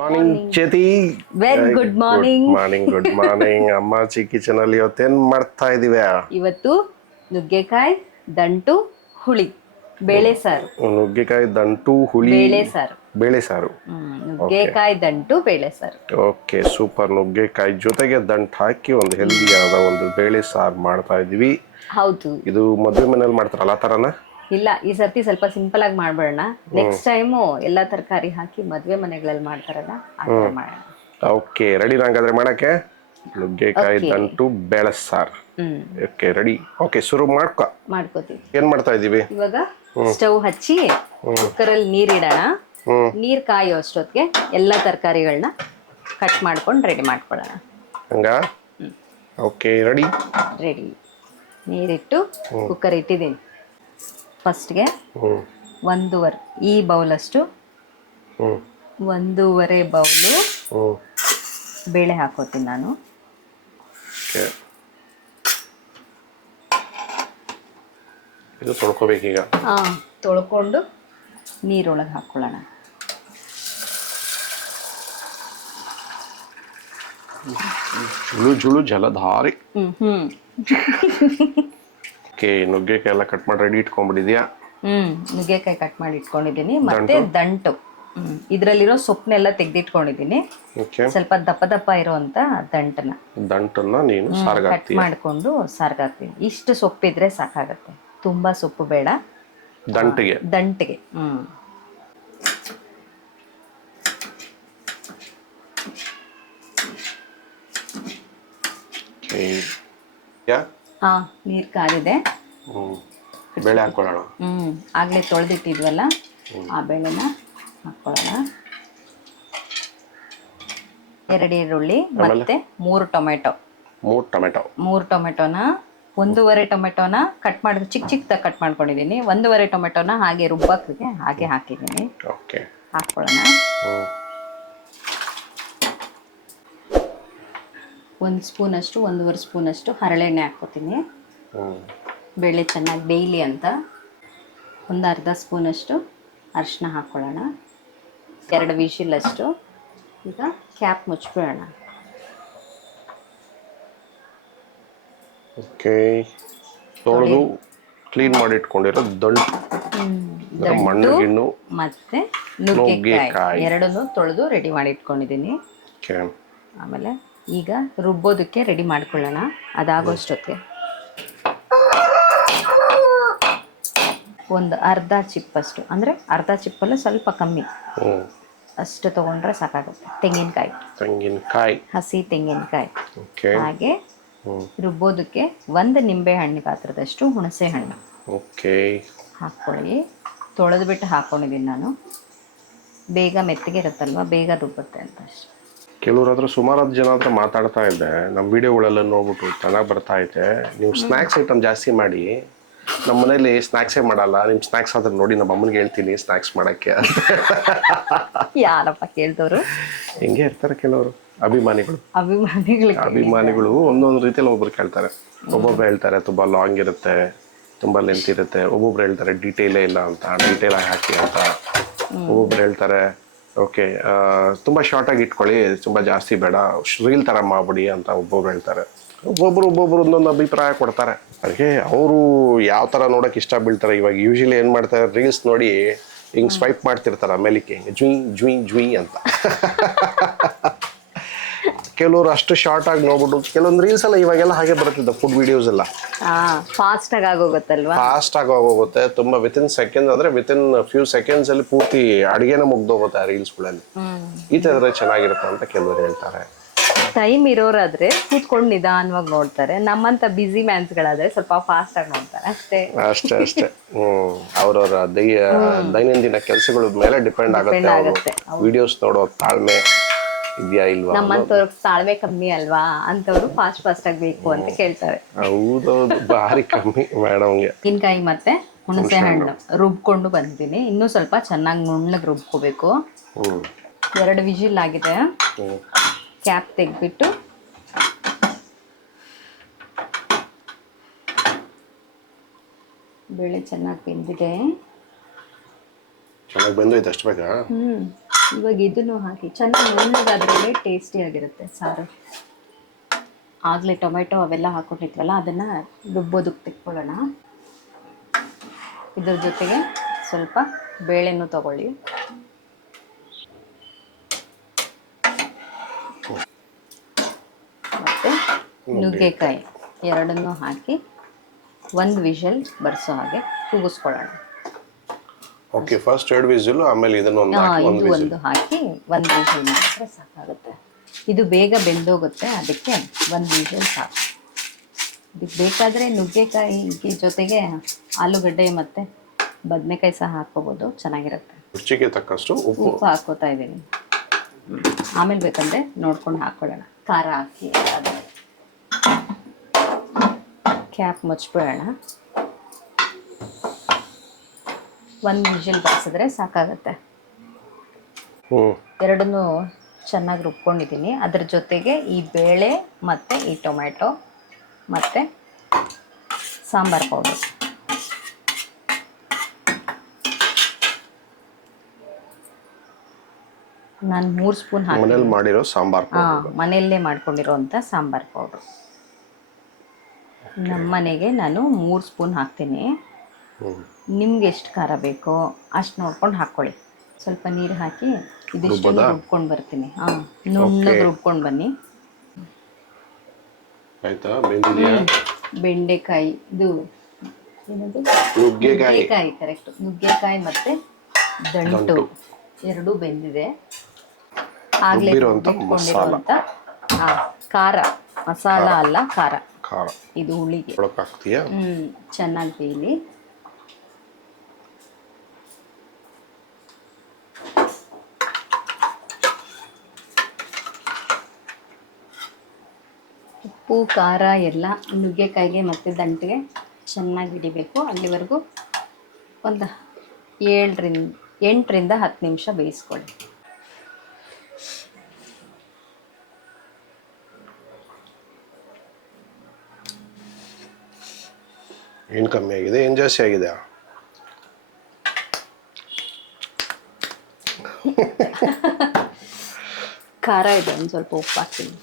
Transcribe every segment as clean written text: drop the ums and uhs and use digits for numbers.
Morning ಚೇತಿ. Very good morning. Good morning ಅಮ್ಮಾಚಿ kitchen ಅಲ್ಲಿ ಇವತ್ತೇನ್ ಮಾಡ್ತಾ ಇದೀವಿ? ಇವತ್ತು ನುಗ್ಗೆಕಾಯಿ ದಂಟು ಹುಳಿ ಬೇಳೆ ಸಾರು. ನುಗ್ಗೆಕಾಯಿ ದಂಟು ಹುಳಿ ಬೇಳೆ ಸಾರು. ನುಗ್ಗೆಕಾಯಿ ದಂಟು ಬೇಳೆ ಸಾರು. Okay, super. ನುಗ್ಗೆಕಾಯಿ ಜೊತೆಗೆ ದಂಟು ಹಾಕಿ ಒಂದು ಹೆಲ್ದಿ ಆದ ಒಂದು ಬೇಳೆ ಸಾರು ಮಾಡ್ತಾ ಇದೀವಿ. ಹೌದು. ಇದು ಮದುವೆ ಮನೇಲಿ ಮಾಡ್ತಾರಲ್ಲ ಆ ತರನ? ಇಲ್ಲ, ಈ ಸರ್ತಿ ಸ್ವಲ್ಪ ಸಿಂಪಲ್ ಆಗಿ ಮಾಡ್ಬೇಡ. ನೆಕ್ಸ್ಟ್ ಟೈಮು ಎಲ್ಲಾ ತರಕಾರಿ ಹಾಕಿ ಮದ್ವೆ ಮನೆಗಳಲ್ಲಿ ಮಾಡ್ತಾರಲ್ಲ ಆ ತರ ಮಾಡೋಣ. ಓಕೆ, ರೆಡಿ ಹಂಗಾದ್ರೆ ಮಾಡಕ್ಕೆ ನುಗ್ಗೆಕಾಯಿ ದಂಟು ಬೇಳೆ ಸಾರು. Okay, ready. ಓಕೆ, ಶುರು ಮಾಡ್ಕೋತೀವಿ. ಏನ್ ಮಾಡ್ತಾ ಇದೀವಿ ಇವಾಗ? ಸ್ಟವ್ ಹಚ್ಚಿ ಕುಕ್ಕರ್ ಅಲ್ಲಿ ನೀರ್ ಇಡೋಣ. ನೀರ್ ಕಾಯೋ ಅಷ್ಟೊತ್ತಿಗೆ ಎಲ್ಲಾ ತರಕಾರಿಗಳನ್ನ ಕಟ್ ಮಾಡ್ಕೊಂಡು ರೆಡಿ ಮಾಡ್ಕೊಳ್ಳೋಣ. ಹಂಗ? Okay, ready. ನೀರಿಟ್ಟು ಕುಕ್ಕರ್ ಇಟ್ಟಿದ್ದೀನಿ. ಫಸ್ಟ್ಗೆ ಈ ಬೌಲಷ್ಟು 1.5 ಬೌಲು ಬೇಳೆ ಹಾಕೋತೀನಿ ನಾನು. ಇದು ತೊಳ್ಕೊಬೇಕೀಗ. ತೊಳ್ಕೊಂಡು ನೀರೊಳಗೆ ಹಾಕೊಳ್ಳೋಣ. ಜುಳು ಜುಳು ಜಲಧಾರಿ. ಓಕೆ, ನುಗ್ಗೆಕಾಯಿ ಎಲ್ಲ ಕಟ್ ಮಾಡಿ ರೆಡಿ ಇಟ್ಕೊಂಡ್ಬಿಟ್ಟಿದ್ಯಾ? ನುಗ್ಗೆಕಾಯಿ ಕಟ್ ಮಾಡಿ ಇಟ್ಕೊಂಡಿದ್ದೀನಿ. ಮತ್ತೆ ದಂಟು ಇದ್ರಲ್ಲಿರೋ ಸೊಪ್ಪನ್ನೆಲ್ಲ ತೆಗೆದಿಟ್ಕೊಂಡಿದ್ದೀನಿ. ಸ್ವಲ್ಪ ದಪ್ಪ ದಪ್ಪ ಇರುವಂತ ದಂಟನ್ನ ನೀನು ಕಟ್ ಮಾಡ್ಕೊಂಡು ಸಾರ್ಗಾಕ್ತೀನಿ. ಇಷ್ಟು ಸೊಪ್ಪಿದ್ರೆ ಸಾಕಾಗತ್ತೆ, ತುಂಬಾ ಸೊಪ್ಪು ಬೇಡ ದಂಟಿಗೆ. ನೀರ್ ಕಾದಿದೆ. ಬೇಳೆ ಹಾಕೊಳ್ಳೋಣ. ಆಗ್ಲೇ ತೊಳೆದಿಟ್ಟಿದ್ವಲ್ಲ ಆ ಬೇಳೆನ ಹಾಕೊಳ್ಳೋಣ. 2 ಈರುಳ್ಳಿ ಮತ್ತೆ 3 ಟೊಮೆಟೊ. 3 ಟೊಮೆಟೊನ 1.5 ಟೊಮೆಟೊನ ಕಟ್ ಮಾಡಿ ಚಿಕ್ಕದಾಗಿ ಕಟ್ ಮಾಡ್ಕೊಂಡಿದ್ದೀನಿ. 1.5 ಟೊಮೆಟೊನ ಹಾಗೆ ರುಬ್ಬಕ್ಕೆ ಹಾಗೆ ಹಾಕಿದ್ದೀನಿ. ಹಾಕೊಳ್ಳೋಣ. 1 ಸ್ಪೂನಷ್ಟು 1.5 ಸ್ಪೂನಷ್ಟು ಹರಳೆಣ್ಣೆ ಹಾಕ್ಕೋತೀನಿ. ಬೇಳೆ ಚೆನ್ನಾಗಿ ಬೇಯಲಿ ಅಂತ. 1/2 ಸ್ಪೂನಷ್ಟು ಅರಿಶಿನ ಹಾಕ್ಕೊಳ್ಳೋಣ. 2 ವಿಶಿಲಷ್ಟು. ಈಗ ಕ್ಯಾಪ್ ಮುಚ್ಬಿಡೋಣ. ಓಕೆ, ತೊಳೆದು ಕ್ಲೀನ್ ಮಾಡಿ ಇಟ್ಕೊಂಡಿರೋ ದಂಟು ಮತ್ತೆ ನುಗ್ಗೆಕಾಯಿ ಎರಡನ್ನೂ ತೊಳೆದು ರೆಡಿ ಮಾಡಿ ಇಟ್ಕೊಂಡಿದ್ದೀನಿ. ಆಮೇಲೆ ಈಗ ರುಬ್ಬೋದಕ್ಕೆ ರೆಡಿ ಮಾಡ್ಕೊಳ್ಳೋಣ. ಅದಾಗೋಷ್ಟೊತ್ತಿಗೆ ಒಂದು ಅರ್ಧ ಚಿಪ್ಪಷ್ಟು, ಅಂದರೆ ಅರ್ಧ ಚಿಪ್ಪಲ್ಲೂ ಸ್ವಲ್ಪ ಕಮ್ಮಿ ಅಷ್ಟು ತಗೊಂಡ್ರೆ ಸಾಕಾಗುತ್ತೆ. ತೆಂಗಿನಕಾಯಿ, ಹಸಿ ತೆಂಗಿನಕಾಯಿ. ಹಾಗೆ ರುಬ್ಬೋದಕ್ಕೆ 1 ನಿಂಬೆ ಹಣ್ಣು ಗಾತ್ರದಷ್ಟು ಹುಣಸೆ ಹಣ್ಣು ಹಾಕ್ಕೊಳ್ಳಿ. ತೊಳೆದ್ಬಿಟ್ಟು ಹಾಕ್ಕೊಂಡಿದ್ದೀನಿ ನಾನು. ಬೇಗ ಮೆತ್ತಗೆ ಇರುತ್ತಲ್ವ, ಬೇಗ ರುಬ್ಬುತ್ತೆ ಅಂತ ಅಷ್ಟೆ. ಕೆಲವ್ರಾದ್ರೂ ಸುಮಾರು ಜನ ಹತ್ರ ಮಾತಾಡ್ತಾ ಇದ್ದೆ, ನಮ್ಮ ವಿಡಿಯೋಗಳೆಲ್ಲ ನೋಡ್ಬಿಟ್ಟು ಚೆನ್ನಾಗಿ ಬರ್ತಾ ಐತೆ, ನೀವು ಸ್ನ್ಯಾಕ್ಸ್ ಐಟಮ್ ಜಾಸ್ತಿ ಮಾಡಿ. ನಮ್ಮ ಮನೇಲಿ ಸ್ನ್ಯಾಕ್ಸೇ ಮಾಡಲ್ಲ, ನಿಮ್ಮ ಸ್ನ್ಯಾಕ್ಸ್ ಆದ್ರೆ ನೋಡಿ ನಮ್ಮ ಅಮ್ಮನಿಗೆ ಹೇಳ್ತೀನಿ ಸ್ನ್ಯಾಕ್ಸ್ ಮಾಡಕ್ಕೆ ಅಂತ. ಯಾರಪ್ಪ ಕೇಳ್ದವರು? ಹಿಂಗೆ ಇರ್ತಾರೆ ಕೆಲವರು ಅಭಿಮಾನಿಗಳು ಒಂದೊಂದು ರೀತಿಯಲ್ಲಿ ಒಬ್ಬರು ಕೇಳ್ತಾರೆ. ಒಬ್ಬೊಬ್ರು ಹೇಳ್ತಾರೆ ತುಂಬಾ ಲಾಂಗ್ ಇರುತ್ತೆ, ತುಂಬಾ ಲೆಂತ್ ಇರುತ್ತೆ. ಒಬ್ಬೊಬ್ರು ಹೇಳ್ತಾರೆ ಡೀಟೇಲೇ ಇಲ್ಲ ಅಂತ, ಡೀಟೇಲ್ ಆಗಿ ಹಾಕಿ ಅಂತ. ಒಬ್ಬೊಬ್ರು ಹೇಳ್ತಾರೆ ಓಕೆ ತುಂಬಾ ಶಾರ್ಟ್ ಆಗಿ ಇಟ್ಕೊಳ್ಳಿ, ತುಂಬಾ ಜಾಸ್ತಿ ಬೇಡ, ರೀಲ್ ತರ ಮಾಡ್ಬಿಡಿ ಅಂತ ಒಬ್ಬೊಬ್ರು ಹೇಳ್ತಾರೆ. ಒಬ್ಬೊಬ್ರು ಒಂದೊಂದು ಅಭಿಪ್ರಾಯ ಕೊಡ್ತಾರೆ. ಅದಕ್ಕೆ ಅವರು ಯಾವ ತರ ನೋಡಕ್ ಇಷ್ಟ ಬೀಳ್ತಾರೆ. ಇವಾಗ ಯೂಶಲಿ ಏನ್ ಮಾಡ್ತಾರೆ, ರೀಲ್ಸ್ ನೋಡಿ ಹಿಂಗ್ ಸ್ವೈಪ್ ಮಾಡ್ತಿರ್ತಾರ ಮೇಲಿಕ್ಕೆ, ಜುಯ್ ಅಂತ. ಕೆಲವರು ಅಷ್ಟು ಶಾರ್ಟ್ ಆಗಿ ನೋಡ್ಬಿಟ್ಟು, ಕೆಲವೊಂದು ರೀಲ್ಸ್ ಎಲ್ಲ ಇವಾಗೆಲ್ಲ ಹಾಗೆ ಬರುತ್ತಿದ್ದ ಫುಡ್ ವಿಡಿಯೋಸ್ ಎಲ್ಲ ಫಾಸ್ಟ್ ಆಗಿ ಆಗೋಗುತ್ತೆ. ತುಂಬಾ ವಿತಿನ್ ಸೆಕೆಂಡ್ ಅಂದ್ರೆ ವಿತಿನ್ ಫ್ಯೂ ಸೆಕೆಂಡ್ಸ್ ಅಲ್ಲಿ ಪೂರ್ತಿ ಅಡಿಗೆನ ಮುಗ್ದೋಗುತ್ತೆ ಆ ರೀಲ್ಸ್ ಗಳಲ್ಲಿ. ಈ ತರ ಚೆನ್ನಾಗಿರುತ್ತೆ ಅಂತ ಕೆಲವರು ಹೇಳ್ತಾರೆ. ಟೈಮ್ ಇರೋರಾದ್ರೆ ಕೂತ್ಕೊಂಡು ನಿಧಾನವಾಗಿ ನೋಡ್ತಾರೆ. ನಮ್ಮಂತ ಬಿಸಿ ಮ್ಯಾನ್ಸ್ಗಳಾದ್ರೆ ಸ್ವಲ್ಪ ಫಾಸ್ಟ್ ಆಗಿ ನೋಡ್ತಾರೆ ಅಷ್ಟೇ. ಅವ್ರವ್ರ ದೈನಂದಿನ ಕೆಲಸಗಳ ಮೇಲೆ ಡಿಪೆಂಡ್ ಆಗುತ್ತೆ. ವಿಡಿಯೋಸ್ ನೋಡೋ ತಾಳ್ಮೆ ಇದೆಯಾ ಇಲ್ವಾ? ನಮ್ಮಂತವ್ರ ತಾಳ್ಮೆ ಕಮ್ಮಿ ಅಲ್ವಾ, ಅಂತವ್ರು ಫಾಸ್ಟ್ ಆಗಿ ಬೇಕು ಅಂತ ಕೇಳ್ತಾರೆ. ಹೌದೌದು, ಭಾರಿ ಕಮ್ಮಿ ಮೇಡಮ್ಗೆ. ತೆಂಗಿನಕಾಯಿ ಮತ್ತೆ ಹುಣಸೆ ಹಣ್ಣು ರುಬ್ಕೊಂಡು ಬಂದಿದ್ದೀನಿ. ಇನ್ನೂ ಸ್ವಲ್ಪ ಚೆನ್ನಾಗಿ ನುಣ್ಣಗೆ ರುಬ್ಕೋಬೇಕು. 2 ವಿಜಿಲ್ ಆಗಿದೆ. ಕ್ಯಾಪ್ ತೆಗೆದ್ಬಿಟ್ಟು ಬೇಳೆ ಚೆನ್ನಾಗಿ ಬೆಂದಿದೆ. ಚೆನ್ನಾಗಿ ಬೆಂದೋಯ್ತು ಅಷ್ಟು ಬೇಗ? ಇವಾಗ ಇದನ್ನು ಹಾಕಿ ಚೆನ್ನಾಗಿ ನುಣ್ಣಗಾದ್ರೇ ಟೇಸ್ಟಿಯಾಗಿರುತ್ತೆ ಸಾರು. ಆಗಲೇ ಟೊಮೆಟೊ ಅವೆಲ್ಲ ಹಾಕ್ಕೊಂಡಿದ್ವಲ್ಲ ಅದನ್ನು ರುಬ್ಬೋದಕ್ಕೆ ತೆಕ್ಕೊಳ್ಳೋಣ. ಇದ್ರ ಜೊತೆಗೆ ಸ್ವಲ್ಪ ಬೇಳೆನೂ ತಗೊಳ್ಳಿ. ಮತ್ತು ನುಗ್ಗೆಕಾಯಿ ಎರಡನ್ನೂ ಹಾಕಿ ಒಂದು ವಿಷಲ್ ಬರ್ಸೋ ಹಾಗೆ ಕೂಗಿಸ್ಕೊಳ್ಳೋಣ. ಓಕೆ, ಫಸ್ಟ್ 2 ವಿಸಿಲ್, ಆಮೇಲೆ ಇದನ್ನು ಒಂದು ಹಾಕಿ ಒಂದು ವಿಷಲ್ ಮಾಡಿದ್ರೆ ಸಾಕಾಗುತ್ತೆ. ಇದು ಬೇಗ ಬೆಂದೋಗುತ್ತೆ, ಅದಕ್ಕೆ ಒಂದು ವಿಷಲ್ ಸಾಕು. ಇದಕ್ಕೆ ಬೇಕಾದರೆ ನುಗ್ಗೆಕಾಯಿ ಜೊತೆಗೆ ಆಲೂಗಡ್ಡೆ ಮತ್ತು ಬದನೆಕಾಯಿ ಸಹ ಹಾಕ್ಕೋಬೋದು, ಚೆನ್ನಾಗಿರುತ್ತೆ. ರುಚಿಗೆ ತಕ್ಕಷ್ಟು ಉಪ್ಪು ಹಾಕ್ಕೋತಾ ಇದ್ದೀನಿ. ಆಮೇಲೆ ಬೇಕಂದರೆ ನೋಡ್ಕೊಂಡು ಹಾಕ್ಕೊಳ್ಳೋಣ. ಖಾರ ಹಾಕಿ ಕ್ಯಾಪ್ ಮುಚ್ಬಿಡೋಣ. ಒಂದು ವಿಷಲ್ ಬಾರಿಸಿದ್ರೆ ಸಾಕಾಗುತ್ತೆ. ಎರಡನ್ನೂ ಚೆನ್ನಾಗಿ ರುಬ್ಕೊಂಡಿದ್ದೀನಿ. ಅದ್ರ ಜೊತೆಗೆ ಈ ಬೇಳೆ ಮತ್ತು ಈ ಟೊಮ್ಯಾಟೊ ಮತ್ತು ಸಾಂಬಾರು ಪೌಡರ್. ನಾನು 3 ಸ್ಪೂನ್ ಮನೇಲಿ ಮಾಡಿರೋ ಸಾಂಬಾರು ಪೌಡರ್. ಮನೆಯಲ್ಲೇ ಮಾಡ್ಕೊಂಡಿರೋಂಥ ಸಾಂಬಾರು ಪೌಡ್ರು. ನಮ್ಮ ಮನೆಗೆ ನಾನು 3 ಸ್ಪೂನ್ ಹಾಕ್ತೀನಿ. ನಿಮ್ಗೆ ಎಷ್ಟು ಖಾರ ಬೇಕೋ ಅಷ್ಟು ನೋಡ್ಕೊಂಡು ಹಾಕ್ಕೊಳ್ಳಿ. ಸ್ವಲ್ಪ ನೀರು ಹಾಕಿ ಇದಿಷ್ಟು ರುಬ್ಕೊಂಡು ಬರ್ತೀನಿ. ನುಣ್ಣಗೆ ರುಬ್ಕೊಂಡು ಬನ್ನಿ. ಆಯ್ತಾ? ಬೆಂದಿದೆಯಾ? ಬೆಂಡೆಕಾಯಿ ಇದು ಏನದು ನುಗ್ಗೆಕಾಯಿ, ಕರೆಕ್ಟ್. ನುಗ್ಗೆಕಾಯಿ ಮತ್ತು ದಂಟು ಎರಡೂ ಬೆಂದಿದೆ. ಆಗಲೇ ರುಬ್ಬಿಟ್ಕೊಂಡಿರುವಂಥ ಖಾರ, ಮಸಾಲ ಅಲ್ಲ ಖಾರ. ಇದು ಹುಳಿಗೆ ಚೆನ್ನಾಗಿ ಬೇಯಲಿ. ಉಪ್ಪು ಖಾರ ಎಲ್ಲ ನುಗ್ಗೆಕಾಯಿಗೆ ಮತ್ತು ದಂಟಿಗೆ ಚೆನ್ನಾಗಿ ಹಿಡಿಬೇಕು. ಅಲ್ಲಿವರೆಗೂ ಒಂದು 8ರಿಂದ 10 ನಿಮಿಷ ಬೇಯಿಸ್ಕೊಳ್ಳಿ. ಏನು ಕಮ್ಮಿ ಆಗಿದೆ, ಏನು ಜಾಸ್ತಿ ಆಗಿದೆ? ಖಾರ ಇದೆ, ಒಂದು ಸ್ವಲ್ಪ ಉಪ್ಪು ಹಾಕ್ತೀನಿ.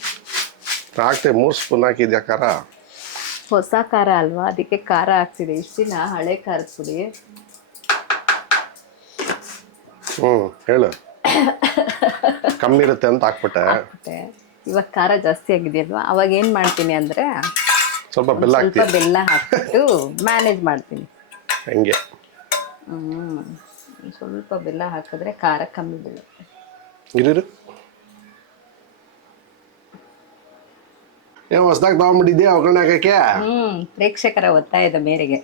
ಹಾಕ್ತೆ 3 ಸ್ಪೂನ್ ಹಾಕಿದ್ಯಾ ಖಾರ? ಹೊಸ ಖಾರ ಅಲ್ವಾ, ಅದಕ್ಕೆ ಖಾರ ಹಾಕ್ತಿದೆ. ಇಷ್ಟು ದಿನ ಹಳೆ ಖಾರದ ಪುಡಿ. ಹೇಳು. ಕಮ್ಮಿ ಇರುತ್ತೆ ಅಂತ ಹಾಕ್ಬಿಟ್ಟೆ. ಇವಾಗ ಖಾರ ಜಾಸ್ತಿ ಆಗಿದೆಯಲ್ವಾ, ಅವಾಗ ಏನು ಮಾಡ್ತೀನಿ ಅಂದರೆ ಸ್ವಲ್ಪ ಬೆಲ್ಲ ಹಾಕ್ಬಿಟ್ಟು ಮ್ಯಾನೇಜ್ ಮಾಡ್ತೀನಿ. ಹಂಗೆ ಸ್ವಲ್ಪ ಬೆಲ್ಲ ಹಾಕಿದ್ರೆ ಖಾರ ಕಮ್ಮಿ ಬೀಳುತ್ತೆ. ಏನು ಹೊಸದಾಗಿ ತಗೊಂಡ್ಬಿಟ್ಟಿದ್ಯಾ ಒಗ್ಗರಣೆ ಹಾಕಕ್ಕೆ? ಪ್ರೇಕ್ಷಕರ ಒತ್ತಾಯದ ಮೇರೆಗೆ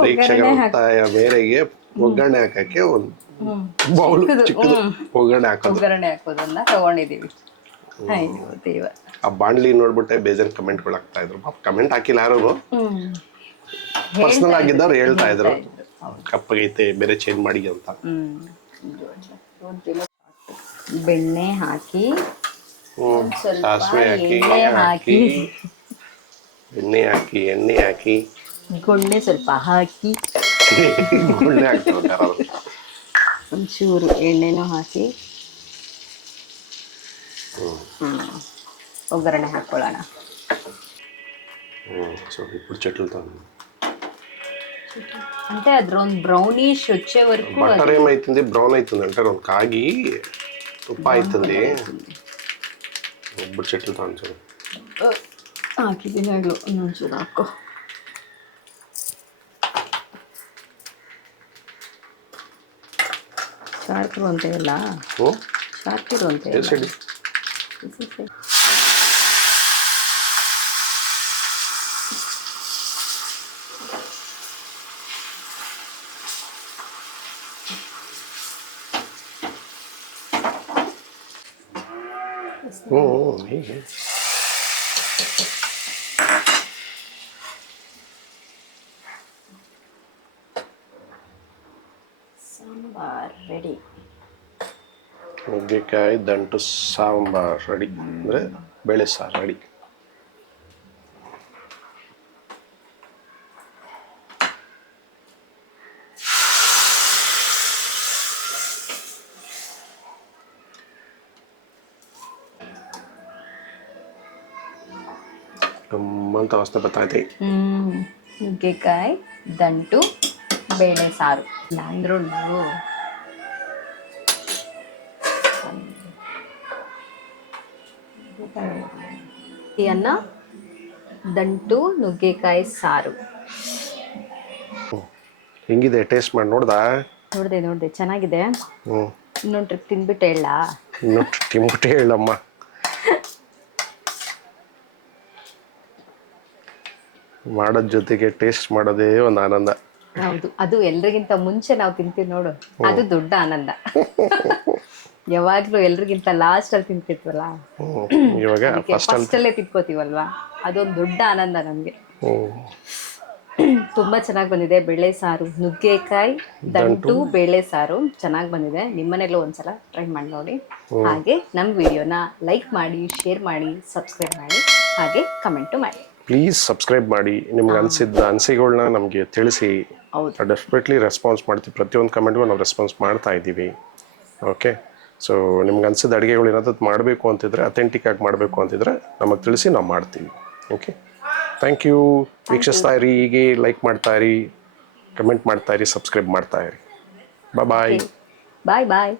ಪ್ರೇಕ್ಷಕರ ಒತ್ತಾಯ ಮೇರೆಗೆ ಒಗ್ಗರಣೆ ಹಾಕಕ್ಕೆ ಒಂದು ಬೌಲ್ ಚಿಕ್ಕದು ಒಗ್ಗರಣೆ ಹಾಕೋದನ್ನ ತಗೊಂಡಿದ್ದೀವಿ. ಆ ಬಾಣ್ಲಿ ನೋಡ್ಬಿಟ್ಟೆ ಬೇಜಾನ್ ಕಮೆಂಟ್ಗಳು ಆಗ್ತಾ ಇದ್ರು. ಕಮೆಂಟ್ ಹಾಕಿಲ್ಲ ಯಾರು, ಪರ್ಸನಲ್ ಆಗಿದ್ದವ್ರು ಹೇಳ್ತಾ ಇದ್ರು ಕಪ್ಪಗೈತೆ ಬೇರೆ ಚೇಂಜ್ ಮಾಡಿ ಅಂತ. ಬೆಣ್ಣೆ ಹಾಕಿ, ಸಾಸಿವೆ ಹಾಕಿ, ಎಣ್ಣೆ ಹಾಕಿ, ಗೊಣ್ಣೆ ಸ್ವಲ್ಪ ಹಾಕಿ, ಗುಳ್ಳೆ ಹಾಕ್ತಾರೆ, ಒಂಚೂರು ಎಣ್ಣೆನೂ ಹಾಕಿ ಒಗ್ಗರಣೆ ಹಾಕೊಳ್ಳೋಣ. అంటే ಅದ್ರ ಒಂದು ಬ್ರೌನಿಶ್ వచ్చేవరకు బటర్ ఏమైతుంది బ్రౌన్ అవుతుంది అంటే రెండు కాగి ఉప్పు అవుతుంది ఇప్పుడు చెట్లు తాను ಹಾಕಿದ್ದೀನಿ ಒಂಚೂರು ಹಾಕೋ. ಶಾರ್ಪರು ಅಂತ ಇಲ್ಲ, ಶಾರ್ಪಿರು ಅಂತ ಇಲ್ಲ. ಹೀಗೆ ಸಾಂಬಾರ್ ರೆಡಿ. ನುಗ್ಗೆಕಾಯಿ ದಂಟು ಸಾಂಬಾರ್ ರೆಡಿ ಅಂದರೆ ಬೇಳೆ ಸಾರು ರೆಡಿ. ಅಂತ ಅವಸ್ಥೆ ಬರ್ತೈತಿ. ನುಗ್ಗೆಕಾಯಿ ದಂಟು ಬೇಳೆ ಸಾರು ಅಂದ್ರೂ ಅನ್ನ ದಂಟು ನುಗ್ಗೆಕಾಯಿ ಸಾರು. ಹೆಂಗಿದೆ ಟೇಸ್ಟ್ ಮಾಡಿ ನೋಡ್ದಾ? ನೋಡ್ದೆ ಚೆನ್ನಾಗಿದೆ. ಇನ್ನೊಂದು ಟ್ರಿಪ್ ತಿಂದ್ಬಿಟ್ಟು ಹೇಳ. ತಿಂದ್ಬಿಟ್ಟು ಹೇಳಮ್ಮ. ಮಾಡೋದ್ ಜೊತೆಗೆ ಟೇಸ್ಟ್ ಮಾಡೋದೇ ಒಂದು ಆನಂದ. ಹೌದು, ಅದು ಎಲ್ರಿಗಿಂತ ಮುಂಚೆ ನಾವು ತಿಂತೀವಿ ನೋಡು, ಅದು ದೊಡ್ಡ ಆನಂದ. ಯಾವಾಗ್ಲೂ ಎಲ್ರಿಗಿಂತ ಲಾಸ್ಟ್ ಅಲ್ಲಿ ತಿಂತಿರ್ತೀವಲ್ಲ, ಇವಾಗ ಫಸ್ಟ್ ಅಲ್ಲೇ ತಿನ್ಕೋತೀವಲ್ವಾ, ಅದೊಂದು ದೊಡ್ಡ ಆನಂದ ನಮ್ಗೆ. ತುಂಬಾ ಚೆನ್ನಾಗಿ ಬಂದಿದೆ ಬೇಳೆ ಸಾರು, ನುಗ್ಗೆಕಾಯಿ ದಂಟು ಬೇಳೆ ಸಾರು ಚೆನ್ನಾಗಿ ಬಂದಿದೆ. ನಿಮ್ಮನೆಲ್ಲೂ ಒಂದ್ಸಲ ಟ್ರೈ ಮಾಡಿ ನೋಡಿ. ಹಾಗೆ ನಮ್ಮ ವಿಡಿಯೋನ ಲೈಕ್ ಮಾಡಿ, ಶೇರ್ ಮಾಡಿ, ಸಬ್ಸ್ಕ್ರೈಬ್ ಮಾಡಿ, ಹಾಗೆ ಕಮೆಂಟು ಮಾಡಿ. ಪ್ಲೀಸ್ ಸಬ್ಸ್ಕ್ರೈಬ್ ಮಾಡಿ. ನಿಮ್ಗೆ ಅನಿಸಿದ್ದ ಅನಿಸಿಕೆಗಳನ್ನ ನಮಗೆ ತಿಳಿಸಿ. ಡೆಫಿನೆಟ್ಲಿ ರೆಸ್ಪಾನ್ಸ್ ಮಾಡ್ತೀವಿ. ಪ್ರತಿಯೊಂದು ಕಮೆಂಟ್ಗೂ ನಾವು ರೆಸ್ಪಾನ್ಸ್ ಮಾಡ್ತಾ ಇದ್ದೀವಿ. ಓಕೆ, ಸೊ ನಿಮ್ಗೆ ಅನಿಸಿದ ಅಡುಗೆಗಳು ಏನಾದ್ರು ಮಾಡಬೇಕು ಅಂತಿದ್ರೆ, ಅಥೆಂಟಿಕ್ ಆಗಿ ಮಾಡಬೇಕು ಅಂತಿದ್ರೆ ನಮಗೆ ತಿಳಿಸಿ, ನಾವು ಮಾಡ್ತೀವಿ. Okay, thank you. ವೀಕ್ಷಿಸ್ತಾ ಇರಿ, ಹೀಗೆ ಲೈಕ್ ಮಾಡ್ತಾ ಇರಿ, ಕಮೆಂಟ್ ಮಾಡ್ತಾ ಇರಿ, ಸಬ್ಸ್ಕ್ರೈಬ್ ಮಾಡ್ತಾ ಇರಿ. ಬಾಯ್.